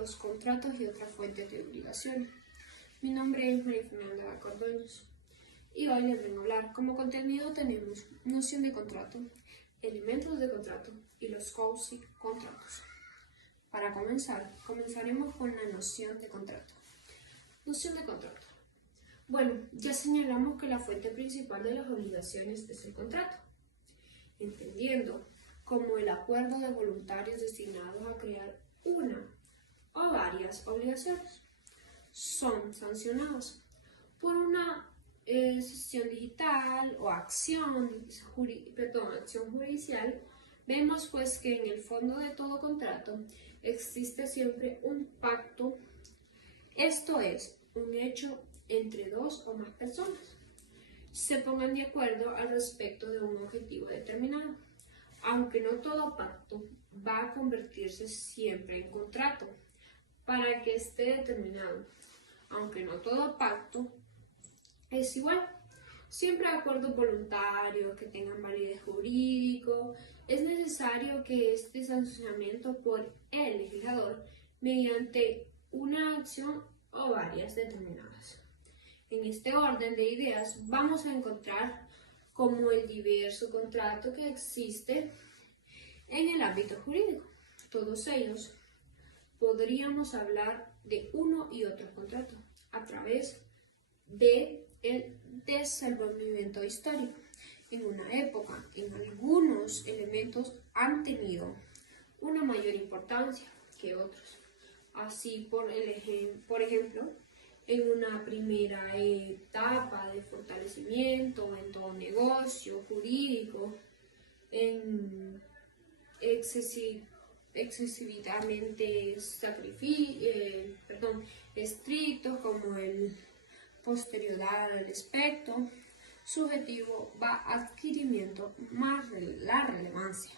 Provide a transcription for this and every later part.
los contratos y otras fuentes de obligación. Mi nombre es María Fernanda Cordóñez y hoy les vengo a hablar. Como contenido tenemos noción de contrato, elementos de contrato y los quasi contratos. Para comenzaremos con la noción de contrato. Noción de contrato. Bueno, ya señalamos que la fuente principal de las obligaciones es el contrato, entendiendo como el acuerdo de voluntarios destinados a crear una o varias obligaciones. Son sancionados por una sesión digital o acción judicial. Vemos pues que en el fondo de todo contrato existe siempre un pacto, esto es, un hecho entre dos o más personas se pongan de acuerdo al respecto de un objetivo determinado, aunque no todo pacto va a convertirse siempre en contrato para que esté determinado, aunque no todo pacto es igual. Siempre acuerdos voluntarios que tengan validez jurídico, es necesario que este sancionamiento por el legislador mediante una acción o varias determinadas. En este orden de ideas vamos a encontrar como el diverso contrato que existe en el ámbito jurídico. Todos ellos podríamos hablar de uno y otro contrato a través del desenvolvimiento histórico. En una época, en algunos elementos han tenido una mayor importancia que otros. Así, por ejemplo, en una primera etapa de fortalecimiento en todo negocio jurídico, en excesivamente estrictos como el posterior al aspecto subjetivo va adquiriendo más la relevancia.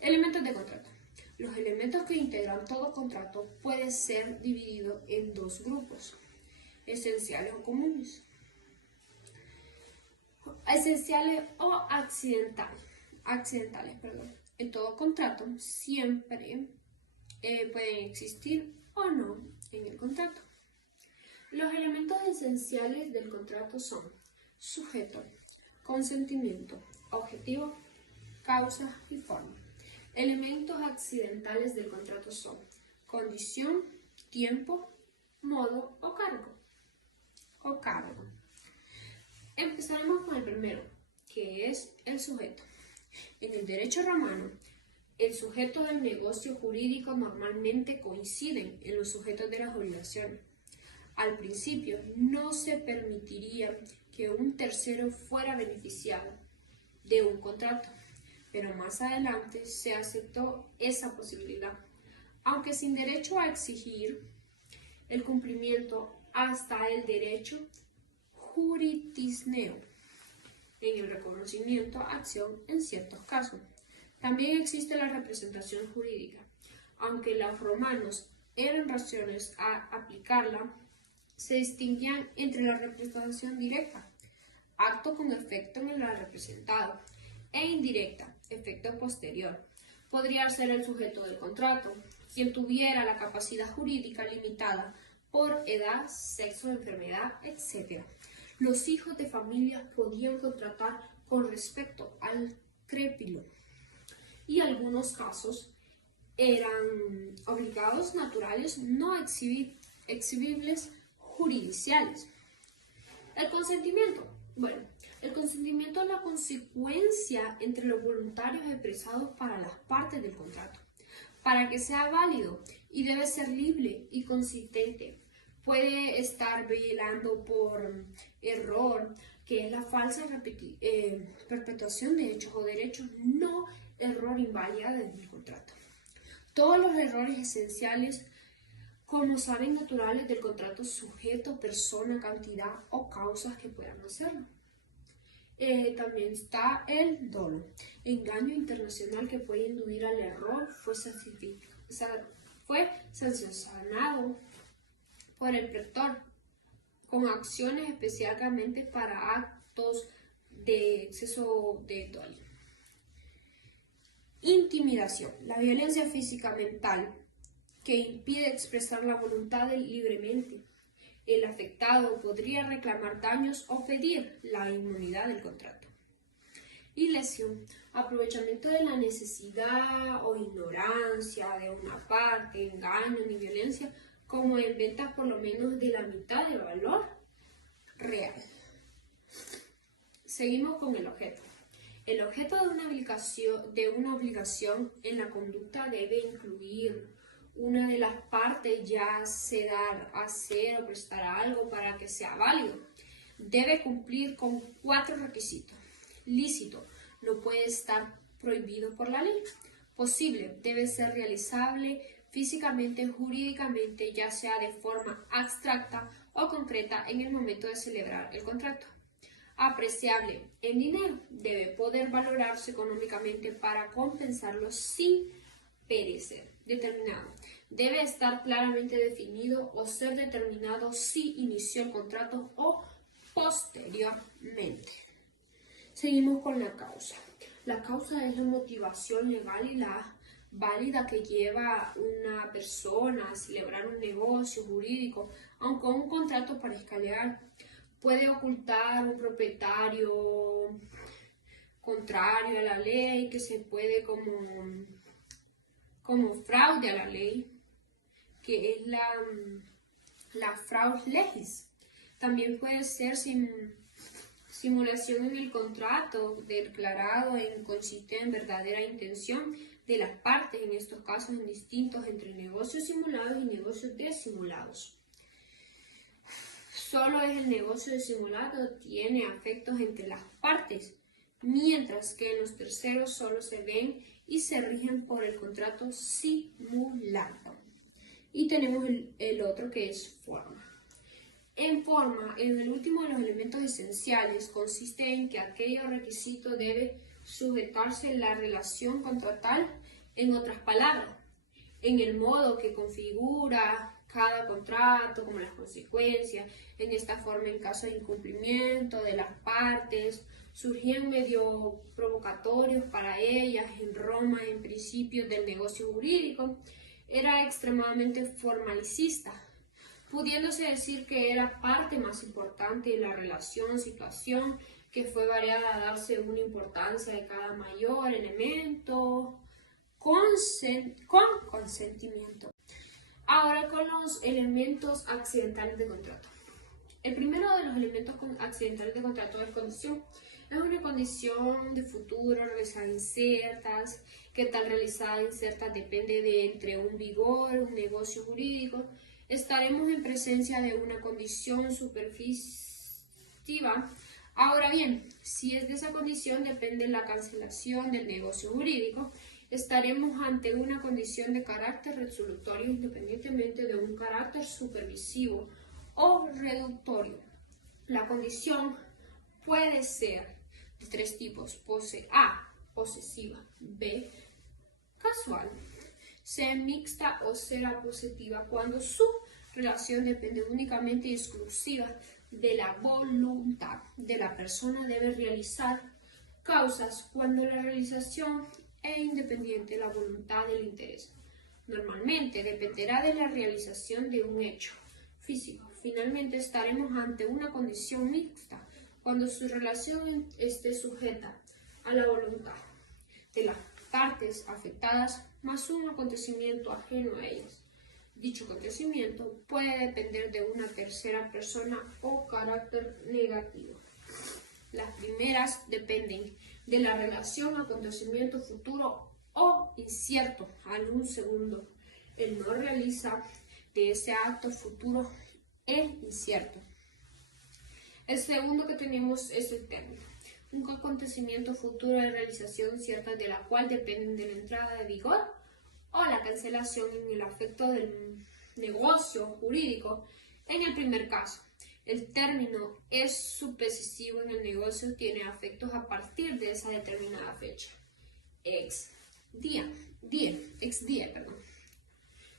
Elementos de contrato. Los elementos que integran todo contrato pueden ser divididos en dos grupos, esenciales o comunes, esenciales o accidentales. En todo contrato siempre pueden existir o no en el contrato. Los elementos esenciales del contrato son sujeto, consentimiento, objetivo, causa y forma. Elementos accidentales del contrato son condición, tiempo, modo o cargo. Empezaremos con el primero, que es el sujeto. En el derecho romano, el sujeto del negocio jurídico normalmente coinciden en los sujetos de las obligaciones. Al principio no se permitiría que un tercero fuera beneficiado de un contrato, pero más adelante se aceptó esa posibilidad, aunque sin derecho a exigir el cumplimiento hasta el derecho jurisdiccional en el reconocimiento a acción en ciertos casos. También existe la representación jurídica. Aunque los romanos eran reacios a aplicarla, se distinguían entre la representación directa, acto con efecto en el representado, e indirecta, efecto posterior. Podría ser el sujeto del contrato, quien tuviera la capacidad jurídica limitada por edad, sexo, enfermedad, etc. Los hijos de familias podían contratar con respecto al crépilo y algunos casos eran obligados naturales no exhibibles judiciales. El consentimiento. Bueno, el consentimiento es la consecuencia entre los voluntarios expresados para las partes del contrato. Para que sea válido y debe ser libre y consistente. Puede estar velando por error, que es la falsa perpetuación de hechos o derechos, no error inválida del contrato. Todos los errores esenciales, como saben, naturales del contrato, sujeto, persona, cantidad o causas que puedan hacerlo. También está el dolo, engaño internacional que puede inducir al error, fue sancionado por el pretor con acciones específicamente para actos de exceso de dolo. Intimidación, la violencia física, mental que impide expresar la voluntad libremente. El afectado podría reclamar daños o pedir la inmunidad del contrato. Y lesión, aprovechamiento de la necesidad o ignorancia de una parte, engaño ni violencia, como en ventas por lo menos de la mitad del valor real. Seguimos con el objeto. El objeto de una obligación en la conducta debe incluir una de las partes, ya sea dar, hacer o prestar algo para que sea válido. Debe cumplir con 4 requisitos. Lícito, no puede estar prohibido por la ley. Posible, debe ser realizable físicamente, jurídicamente, ya sea de forma abstracta o concreta en el momento de celebrar el contrato. Apreciable, en dinero, debe poder valorarse económicamente para compensarlo sin perecer. Determinado, debe estar claramente definido o ser determinado si inició el contrato o posteriormente. Seguimos con la causa. La causa es la motivación legal y la válida que lleva a una persona a celebrar un negocio jurídico, aunque un contrato parezca legal. Puede ocultar un propietario contrario a la ley, que se puede como fraude a la ley, que es la fraude legis. También puede ser simulación en el contrato, declarado e inconsistente en verdadera intención de las partes, en estos casos distintos entre negocios simulados y negocios disimulados. Solo es el negocio disimulado tiene afectos entre las partes, mientras que en los terceros solo se ven y se rigen por el contrato simulado. Y tenemos el otro que es forma. En forma, en el último de los elementos esenciales, consiste en que aquello requisito debe sujetarse la relación contratal, en otras palabras, en el modo que configura cada contrato, como las consecuencias. En esta forma, en caso de incumplimiento de las partes, surgían medios provocatorios para ellas. En Roma, en principios del negocio jurídico, era extremadamente formalicista, pudiéndose decir que era parte más importante de la situación, que fue variada a darse una importancia de cada mayor elemento con consentimiento. Ahora con los elementos accidentales de contrato. El primero de los elementos accidentales de contrato es condición. Es una condición de futuro realizada incertas, que tal realizada incerta depende de entre un vigor, un negocio jurídico. Estaremos en presencia de una condición superficiva. Ahora bien, si es de esa condición depende la cancelación del negocio jurídico, estaremos ante una condición de carácter resolutorio independientemente de un carácter supervisivo o reductorio. La condición puede ser de 3 tipos: A, posesiva; B, casual; C, mixta; o será positiva, cuando su relación depende únicamente y exclusiva de la voluntad de la persona. Debe realizar causas cuando la realización es independiente de la voluntad del interés. Normalmente dependerá de la realización de un hecho físico. Finalmente estaremos ante una condición mixta, cuando su relación esté sujeta a la voluntad de las partes afectadas más un acontecimiento ajeno a ellas. Dicho acontecimiento puede depender de una tercera persona o carácter negativo. Las primeras dependen de la relación acontecimiento futuro o incierto al un segundo. El no realiza de ese acto futuro es incierto. El segundo que tenemos es el término. Un acontecimiento futuro de realización cierta de la cual dependen de la entrada de vigor o la cancelación en el afecto del negocio jurídico. En el primer caso, el término es sucesivo en el negocio, tiene afectos a partir de esa determinada fecha. Ex día.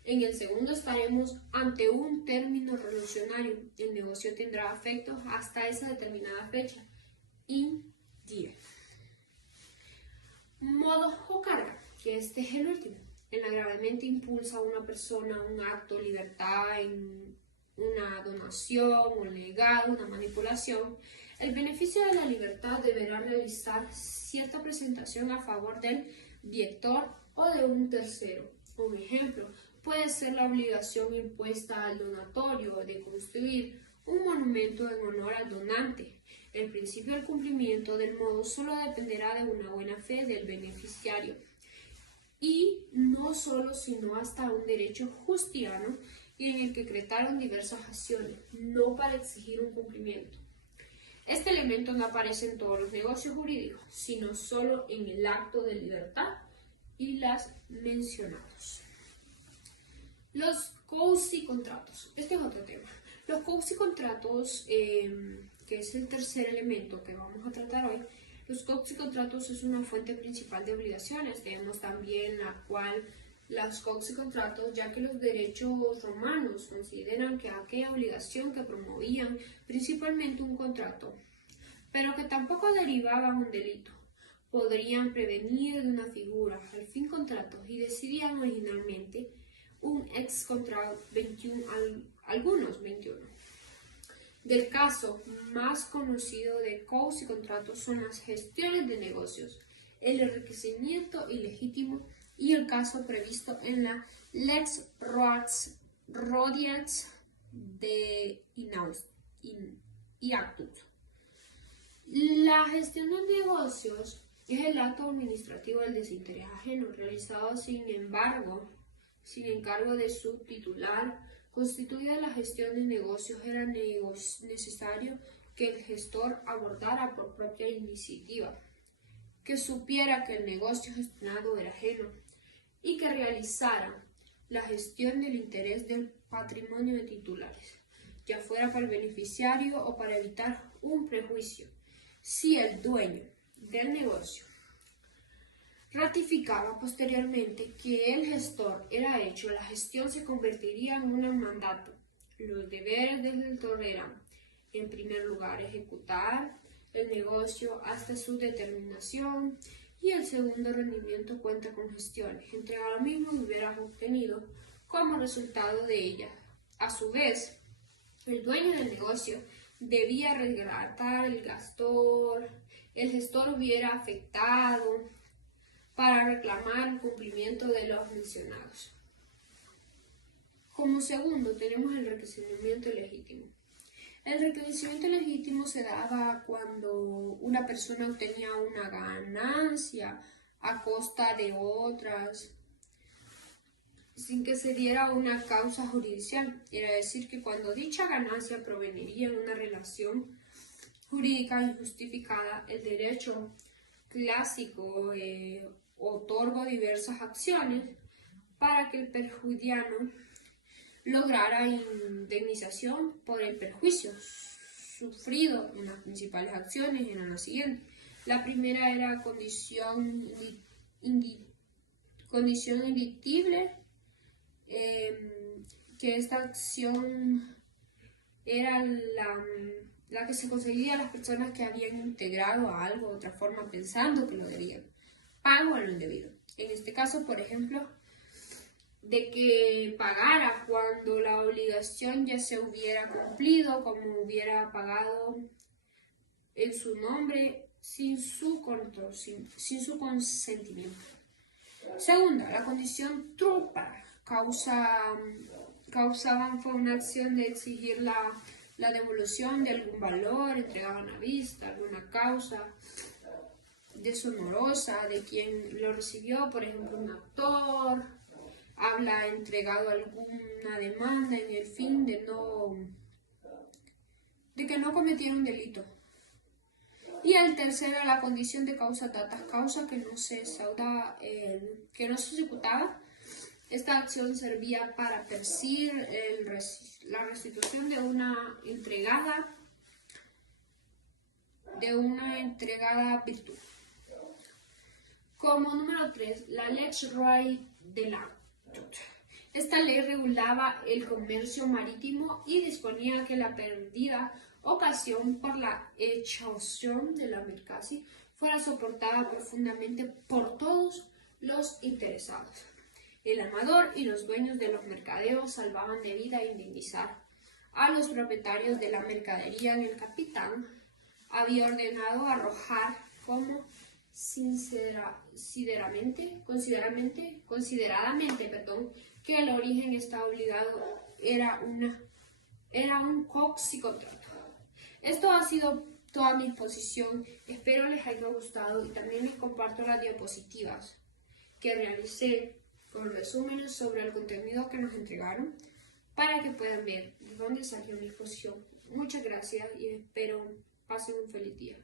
En el segundo estaremos ante un término revolucionario. El negocio tendrá afectos hasta esa determinada fecha. In die. Modo o carga, que este es el último. en la gravemente impulsa a una persona un acto, libertad, en una donación, un legado, una manipulación, el beneficio de la libertad deberá realizar cierta presentación a favor del viector o de un tercero. Un ejemplo puede ser la obligación impuesta al donatorio de construir un monumento en honor al donante. El principio del cumplimiento del modo solo dependerá de una buena fe del beneficiario y no solo sino hasta un derecho justiano y en el que decretaron diversas acciones, no para exigir un cumplimiento. Este elemento no aparece en todos los negocios jurídicos, sino solo en el acto de libertad y las mencionados. Los quasi contratos. Este es otro tema. Los quasi contratos, que es el tercer elemento que vamos a tratar hoy, los quasi contratos es una fuente principal de obligaciones. Tenemos también la cual los quasi contratos, ya que los derechos romanos consideran que aquella obligación que promovían principalmente un contrato, pero que tampoco derivaban un delito, podrían prevenir de una figura al fin contratos y decidían originalmente un ex contrato 21, algunos 21. Del caso más conocido de quasi contratos son las gestiones de negocios, el enriquecimiento ilegítimo y el caso previsto en la Lex Rodians de Iactus. La gestión de negocios es el acto administrativo del desinterés ajeno, realizado sin encargo de su titular. Constituida la gestión de negocios, era necesario que el gestor abordara por propia iniciativa, que supiera que el negocio gestionado era ajeno y que realizara la gestión del interés del patrimonio de titulares, ya fuera para el beneficiario o para evitar un prejuicio. Si el dueño del negocio ratificaba posteriormente que el gestor era hecho, la gestión se convertiría en un mandato. Los deberes del gestor eran, en primer lugar, ejecutar el negocio hasta su determinación, y el segundo rendimiento cuenta con gestiones, entregar lo mismo que hubieras obtenido como resultado de ella. A su vez, el dueño del negocio debía resgatar el gestor hubiera afectado para reclamar el cumplimiento de los mencionados. Como segundo, tenemos el enriquecimiento ilegítimo. El enriquecimiento ilegítimo se daba cuando una persona obtenía una ganancia a costa de otras, sin que se diera una causa judicial. Quiere decir que cuando dicha ganancia proveniría de una relación jurídica injustificada, el derecho clásico otorga diversas acciones para que el perjudiciado lograra indemnización por el perjuicio sufrido. En las principales acciones eran las siguientes. La primera era condición indictible, que esta acción era la que se conseguía a las personas que habían integrado a algo de otra forma pensando que lo debían, pago a lo indebido. En este caso, por ejemplo, de que pagara cuando la obligación ya se hubiera cumplido, como hubiera pagado en su nombre sin su consentimiento. Segunda, la condición trupa causaban fue una acción de exigir la devolución de algún valor, entregaban a vista, alguna causa deshonrosa de quien lo recibió, por ejemplo, un actor habla entregado alguna demanda en el fin de que no cometiera un delito. Y el tercero, la condición de causa data, causa que no se ejecutaba. Esta acción servía para percibir la restitución de una entregada virtud. Como número 3, la Lex Roy de la Esta ley regulaba el comercio marítimo y disponía que la perdida ocasión por la exhaustion de la mercancía fuera soportada profundamente por todos los interesados. El amador y los dueños de los mercadeos salvaban de vida e indemnizar a los propietarios de la mercadería. El capitán había ordenado arrojar como consideradamente, que el origen estaba obligado era un coxicontrato. Esto ha sido toda mi exposición. Espero les haya gustado y también les comparto las diapositivas que realicé con resúmenes sobre el contenido que nos entregaron para que puedan ver de dónde salió mi exposición. Muchas gracias y espero pasen un feliz día.